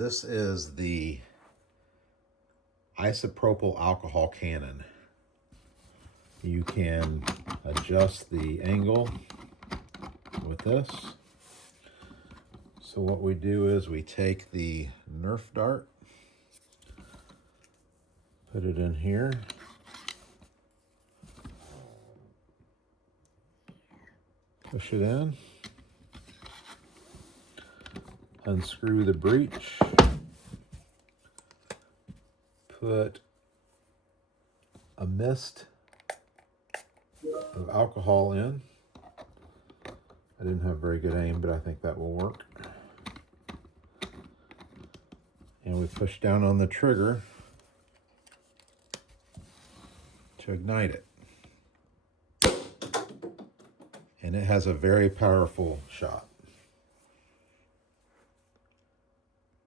This is the isopropyl alcohol cannon. You can adjust the angle with this. So what we do is we take the Nerf dart, put it in here, push it in, unscrew the breech, put a mist of alcohol in. I didn't have very good aim, but I think that will work. And we push down on the trigger to ignite it. And it has a very powerful shot.